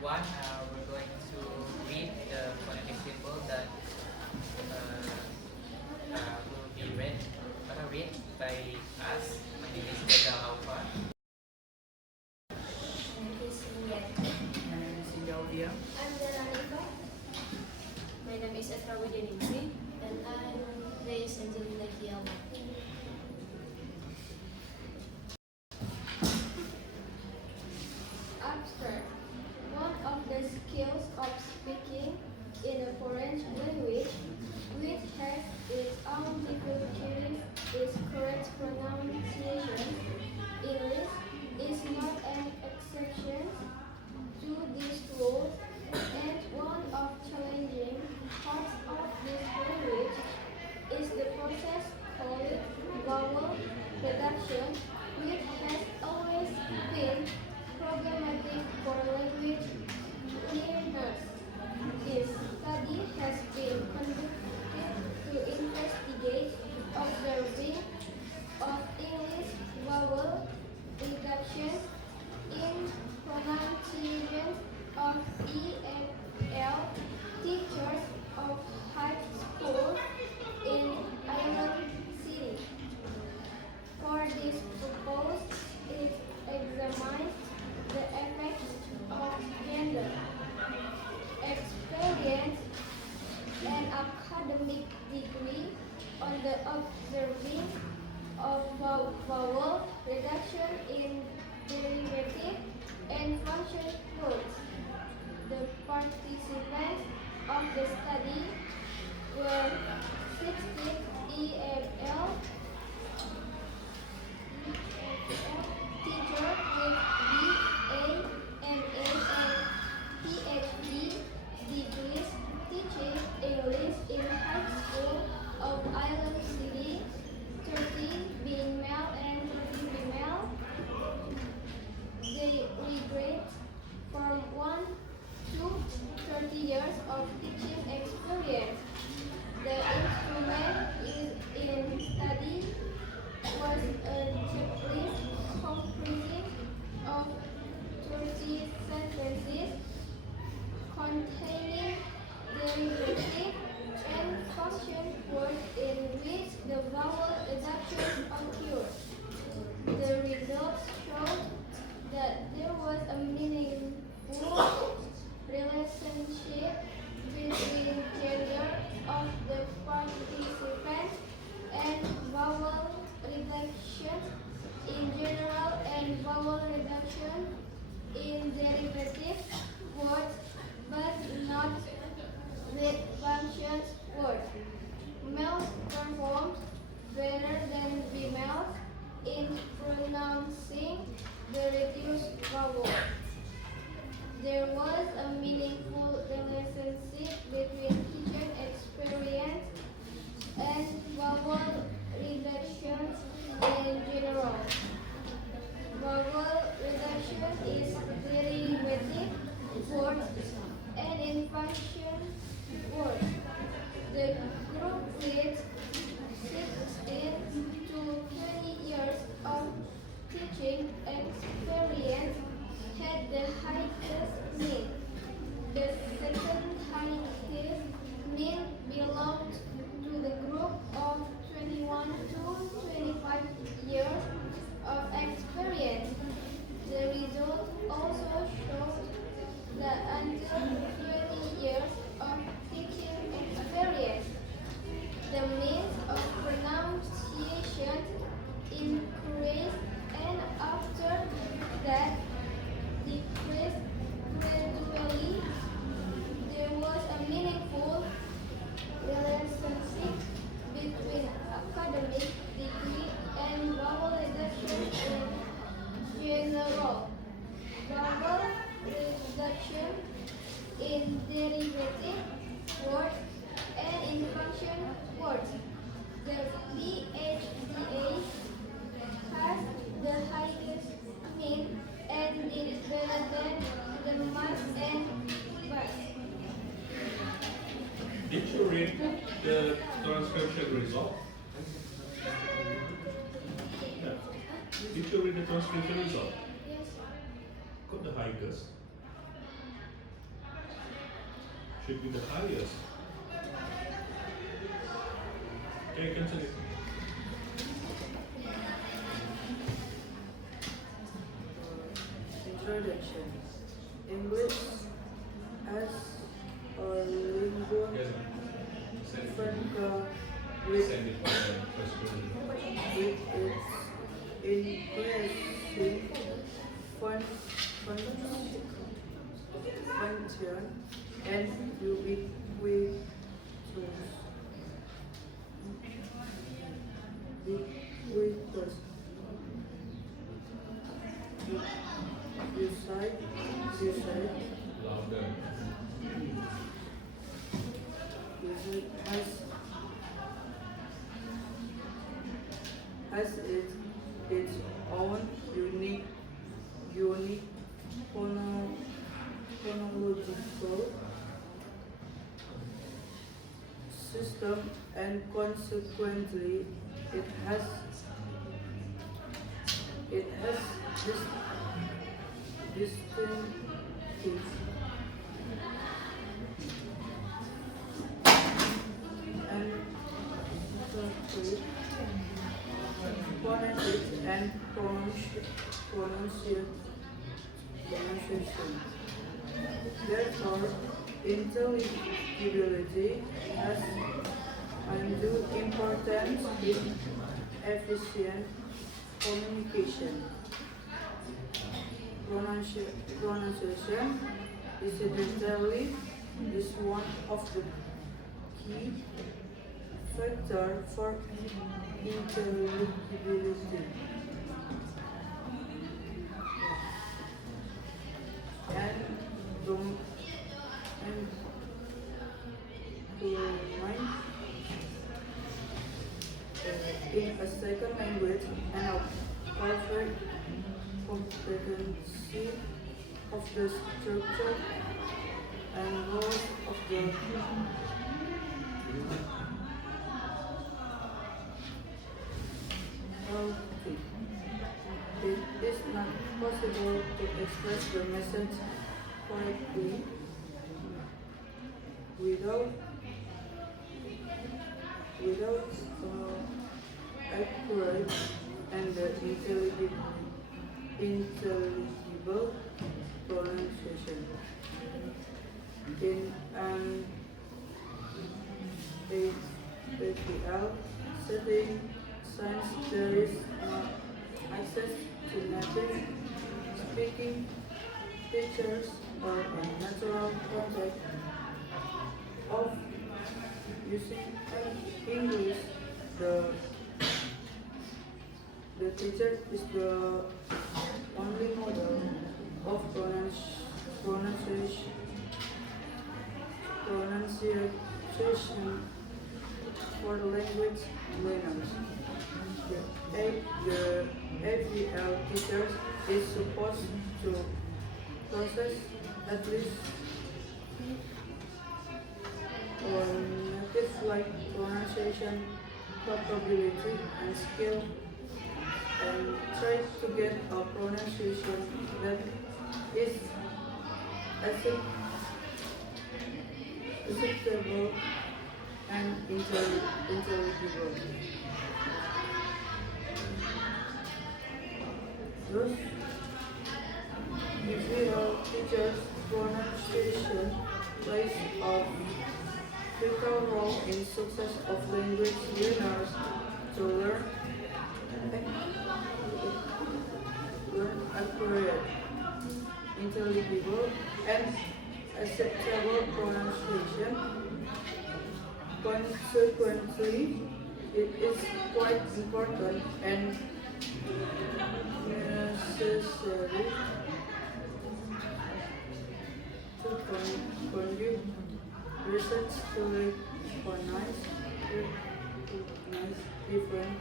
everyone. We're going to read the phonetic symbol that will be read by us. My name is Gagal Alpha. My name is India. My name is India. I'm Daranifa. My name is Esra Widiningsi. And I'm Grace Angelina Kiama. Abstract. One of the skills of speaking in a foreign language, which has its own difficulties, is correct pronunciation. English is not an exception to this rule, and one of challenging parts of this language is the process called vowel reduction, which has always been problematic for language learners. This study has been conducted to investigate observing of English vowel reduction in pronunciation of E and L teachers of high school in Island City. For this purpose, it examines the effects of gender, experience, and academic degree on the observing of vowel reduction in derivative and function words. The participants of the study were 16 EML teachers with BA, MA, and PhD degrees teaching English in high school of Island City, 13 being male and 13 female. They graduate from 1 to 30 years of teaching experience. The instrument is in study was a checklist comprising of 30 sentences containing derivative and function words in which the vowel reduction occurs. The results showed that there was a meaningful relationship between gender of the participants and vowel reduction in general and vowel reduction in derivative words, but not with function words. Males performed better than females in pronouncing the reduced vowel. There was a meaningful relationship between teaching experience and vowel reductions in general. Vowel reduction is derivative words and in function words. The group with 16 to 20 years of teaching experience had the highest mean. The second highest mean belonged to the group of 21 to 25 years of experience. The result also showed that until 20 years of teaching experience, the means of pronunciation increased, and after that decreased gradually. There was a meaningful relationship between academic degree and vowel reduction in general. Vowel reduction in derivative words and in function words. The PhDA has the highest mean and did better than the math and math. Did you read the transcription result? Yeah. Did you read the transcription result? Yes. Got the highest. should be the highest. Okay, continue. Introduction. English as a lingua franca with Send it by the first person. its increasing function and ubiquitous usage Louder. has its own unique phonological system, and consequently it has distinctive and phonetic and pronunciation. Therefore, intelligibility has undue importance in efficient communication. Pronunciation, incidentally, is one of the key factors for intelligibility. And domain in a second language and a perfect competency of the structure and roles of the okay. It is not possible to express the message correctly without accurate and intelligible pronunciation. In an APL setting, since there is no access to native speaking teachers or a natural contact of using English, the teacher is the only model of pronunciation for language learners. The APL teacher is supposed to possess at least native-like pronunciation capability and skill, and try to get a pronunciation that is acceptable and intelligible. Thus, visual teachers' pronunciation plays a vital role in success of language learners to learn accurate, intelligible, and acceptable pronunciation. Consequently, it is quite important and necessary to conduct research to recognize different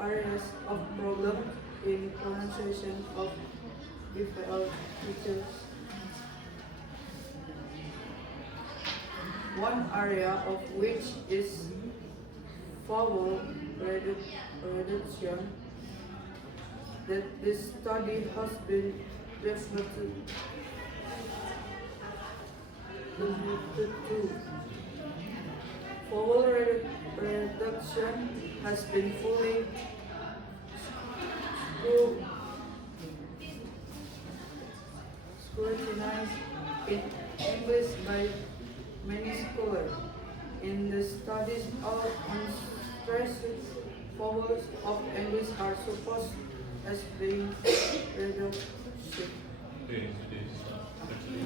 areas of problem in pronunciation of different teachers. One area of which is vowel reduction that this study has been devoted contributed to. Vowel reduction has been fully scrutinized in English by many scholars. In the studies of unstressed vowels of English are supposed as being reduction. Okay, it is actually.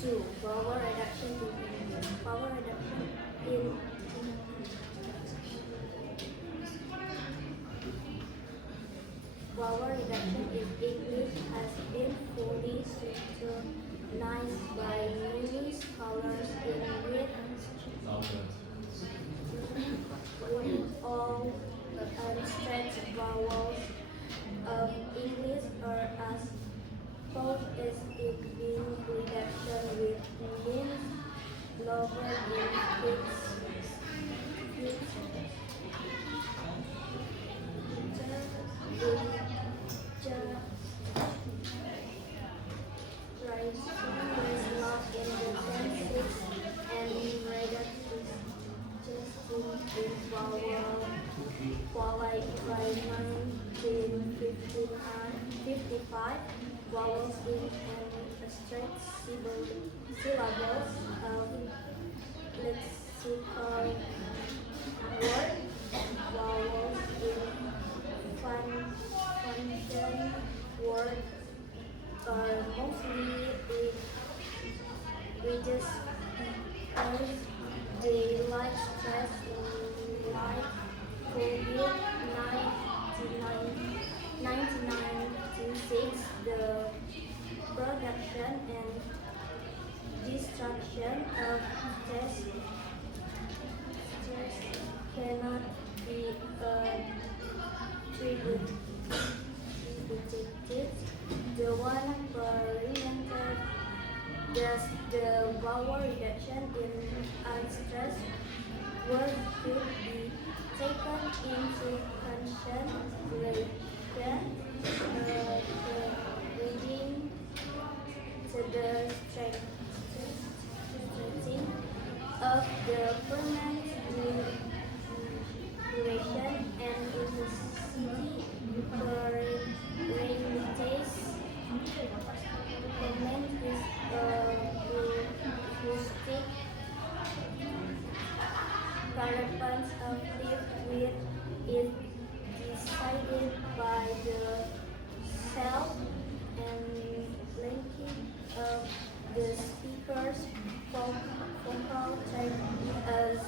Two, vowel reduction in English. Vowel reduction in Vowel reduction in English has been fully scrutinized by many scholars in which all unstretched vowels of English are as follows as it being reduction with means lower in by 1955, vowels in and straight syllables of lexical word, vowels in function word are mostly bridges as they like stress like COVID-1996, the production and destruction of stress cannot be attributed the one perimeter. Thus, the vowel reduction in unstressed words could be taken into consideration reading to the strengthening of the permanent duration and intensity parameters. Comment is acoustic relevance of live with is decided by the self and linking of the speaker's vocal type as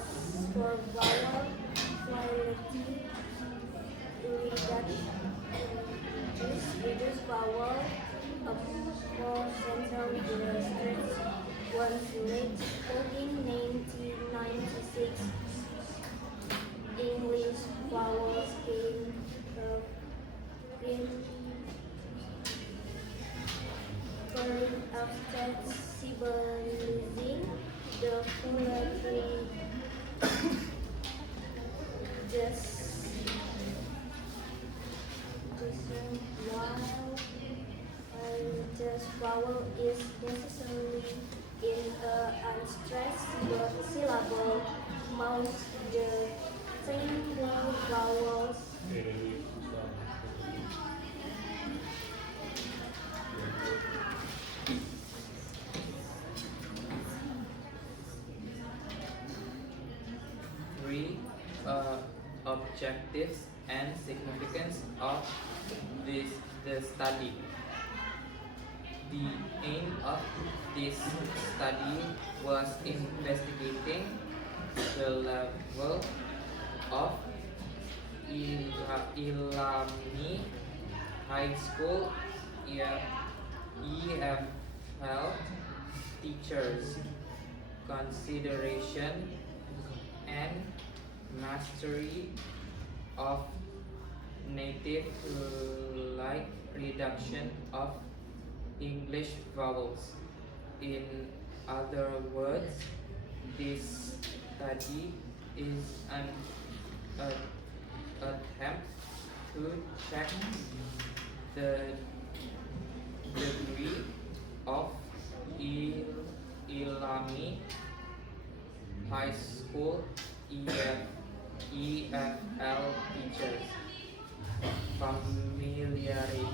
for vowel quality reduce vowel of more central the stress was late 1996. English vowels came in after symbolizing the phonetic while just vowel is necessarily in unstressed syllable, most the single vowels Three, objectives and significance of the study. The aim of this study was investigating the level of Ilami High School EFL teachers' consideration and mastery of native like reduction of English vowels. In other words, this study is an attempt to check the degree of Ilani High School EFL teachers. Familiarity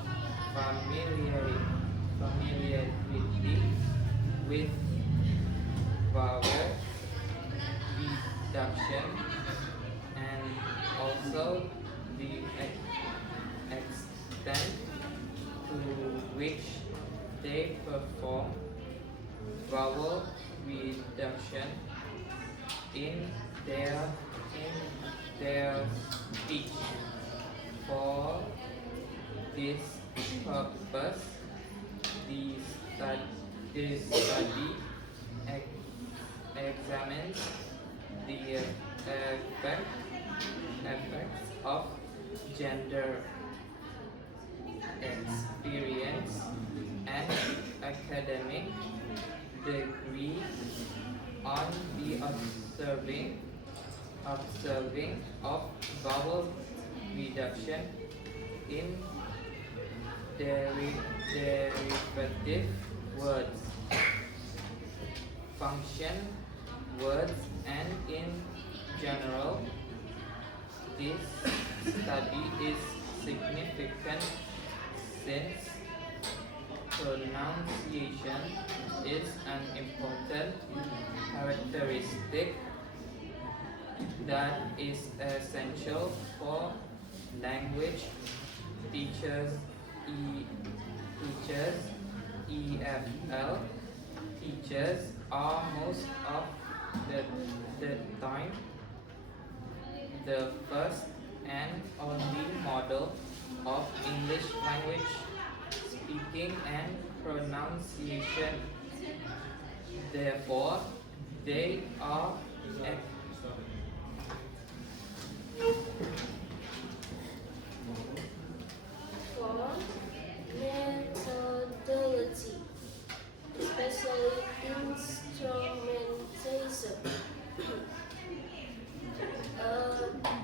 with vowel reduction and also the extent to which they perform vowel reduction in their speech. For this purpose, the study examines the effects of gender experience and academic degree on the observing of vowel reduction in derivative words, function words, and in general. This study is significant since pronunciation is an important characteristic that is essential for language teachers, EFL teachers are most of the time the first and only model of English language speaking and pronunciation. Therefore, they are For methodology, especially instrumentation, a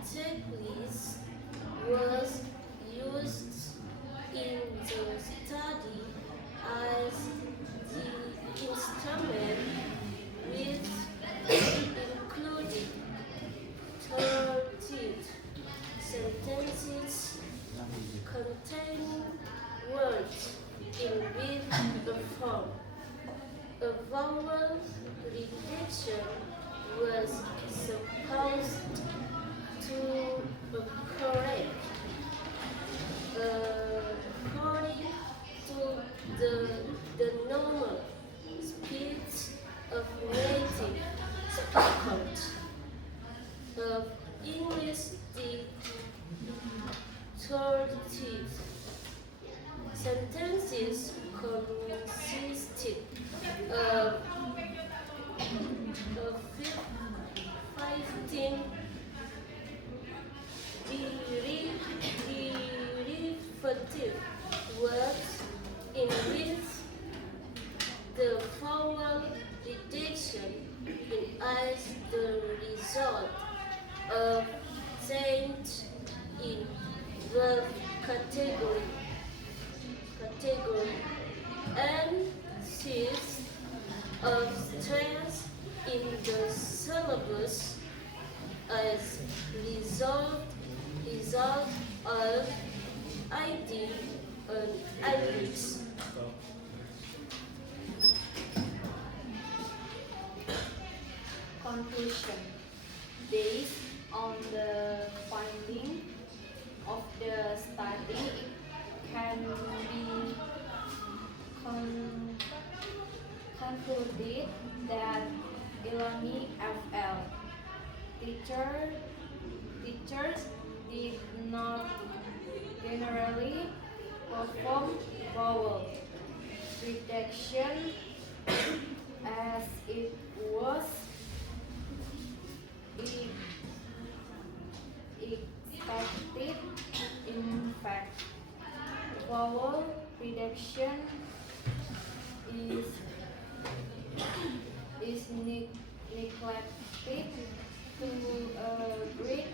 checklist was used in the study as the instrument which included 13 sentences containing words in with the form. A vowel reduction was supposed to occur according to the normal speech of native speakers of English. The 30 sentences consisted of 15 derivative words in which the vowel reduction as the result of change in verb category and series of stress in the syllabus as result of ID and Irish. Conclusion. Based on the finding of the study, it can be concluded that Ilani FL teachers did not generally perform vowel reduction as it was expected. In fact, vowel reduction is neglected to a great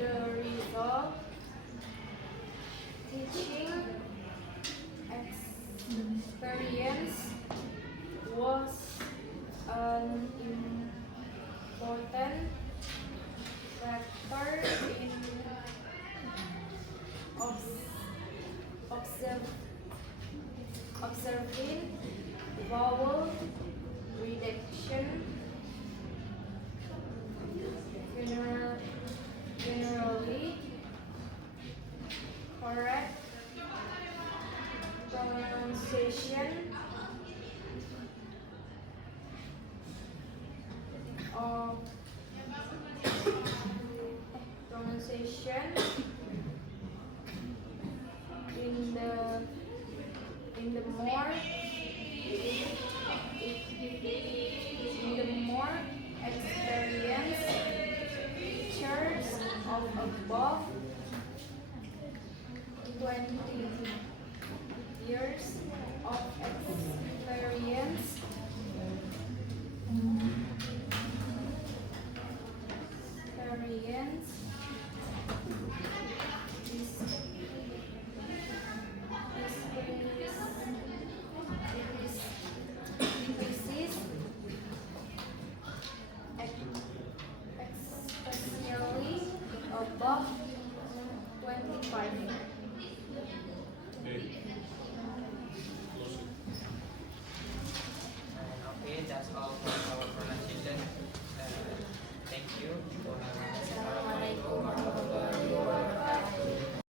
The result, teaching experience was an important factor in observing vowel reduction, generally correct pronunciation of pronunciation in the more experienced teachers of above 20 years of experience increases especially above 25.